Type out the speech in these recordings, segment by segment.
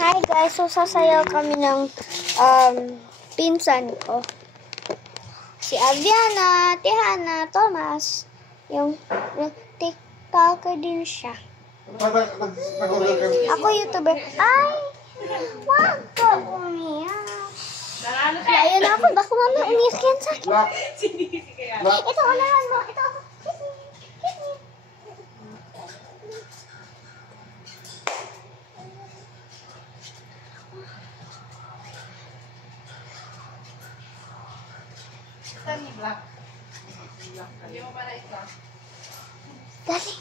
Hi guys, so sasayaw kami ng pinsan ko. Si Aviana, Tihana, Thomas. Yung TikToker din siya. Ako YouTuber. Ay! Wag ka umiyak. Ayun ako, baka mami umiyak yan sa akin. Ito, unahan mo. Ito ako. Dali.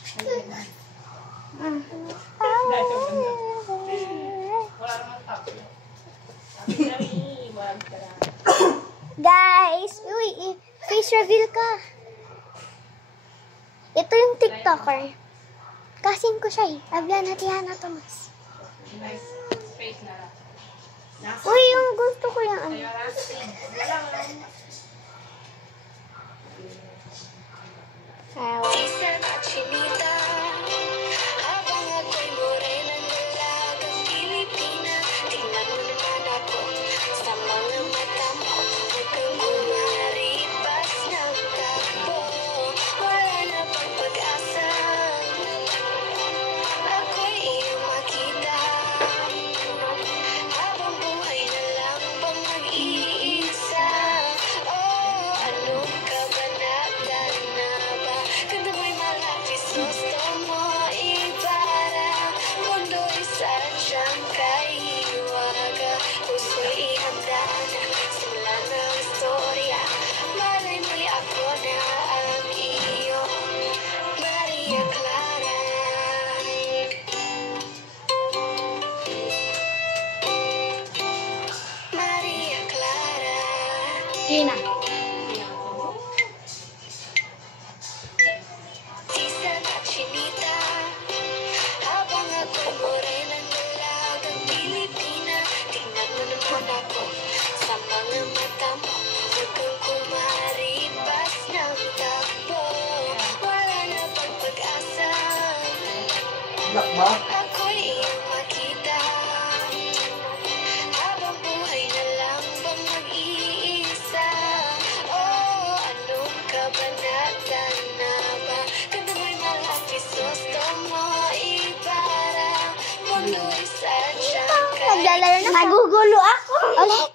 Guys, uy, face reveal ka. Ito yung TikToker. Kasin ko siya eh. Aviana, Tihana, Thomas. Uy, yung gusto ko yung ano. Gina. Ako'y iyong makita. Habang buhay na lang bang mag-iisa? Oh, anong kabanatan na ba? Ganda mo'y malapis, gusto mo ibara. Mundo'y sadyang Naglalaro na. Nagugulo ako. Ulit.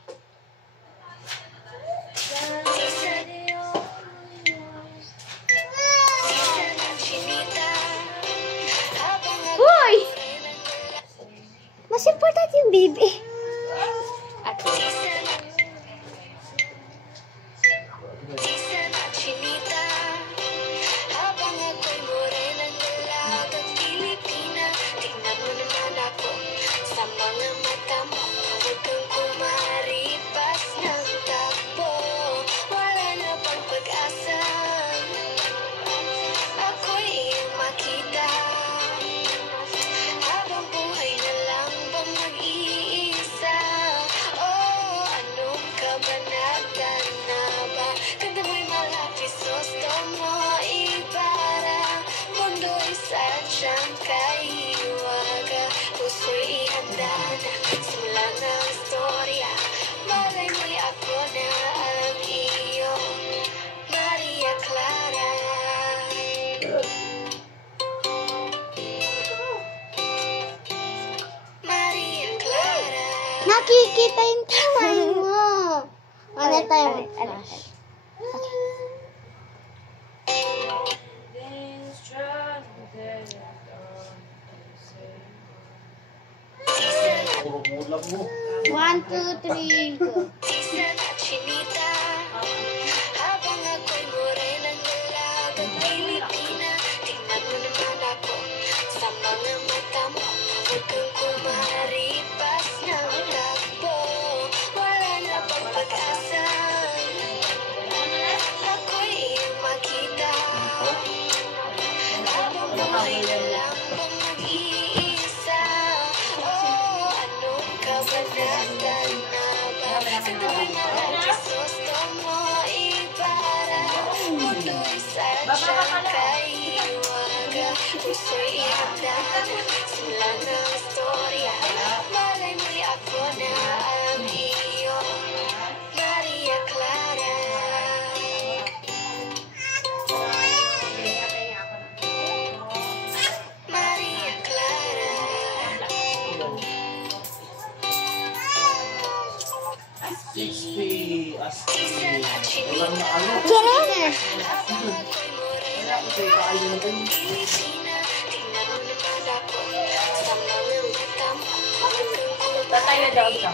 Uy! Mas important yung baby. Habang ako'y morenang dalagang Pilipina, tingnan mo naman ako sa mga mata mo. Huwag kang kumaripas ng takbo. Wala na bang pag-asa? Ako'y iyong makita. Habang buhay na lang bang mag-iisa? Oh, anong kabanatan na ba? Ganda mo'y malapis, gusto mo ibara. Mundo'y sadyang kaiwaga. Puso'y ihanda na, simula na ang istorya. Malay mo'y ako na ang iyong Maria Clara. Maria Clara. Nakikita yung kamay mo. Ano tayo? One, two, three, go. Tisa na chinita. Habang ako'y morenang dalagang Pilipina, tingnan mo naman ako sa mga mata mo. Huwag kang kumaripas ng takbo. Wala na bang pag-asa? Ako'y iyong makita. Habang buhay na lang bang mag-iisa? Oh, anong kabanatan na ba? Ganda mo'y malapis, gusto mo ibara. Mundo'y sadyang kaiwaga. Puso'y ihanda na, simula ng istorya. Malay Asti. Walang na ano. Kaya Kasi kaayun din. Tatay na daw ka.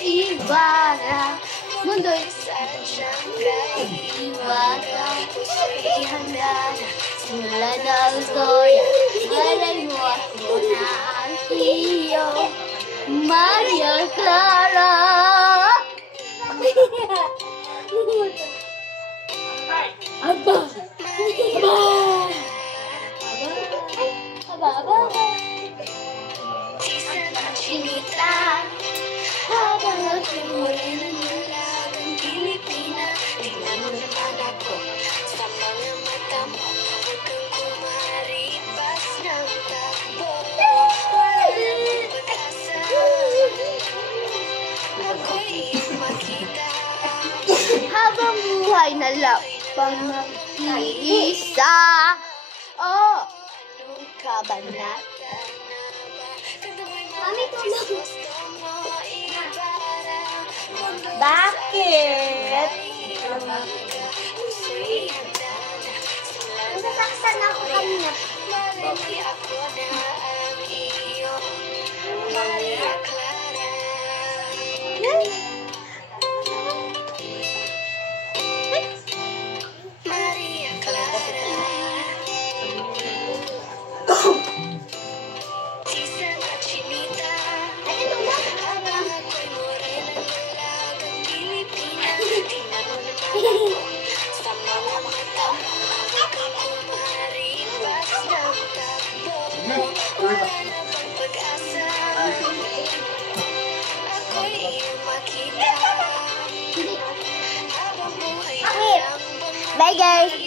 Ibarra mundo'y iwata puso'y ihanda na simula na ang storya malay mo ako na ang iyo Maria Clara Aba Chinita habang ako'y muli ng dalagang Pilipina tingnan mo naman ako sa mga mata mo huwag kang kumaripas ng takbo wala namang pag-asa ako'y iyong makita habang buhay na lang pang mag-iisa oh anong kabanata Mami, tulog. Bakit? Nasasaktan ako kanina. Maria Clara sa mga mata mo kung kumaripas ng takbo wala na bang pag-asa ako'y iyong makita habang buhay na lang Bye guys!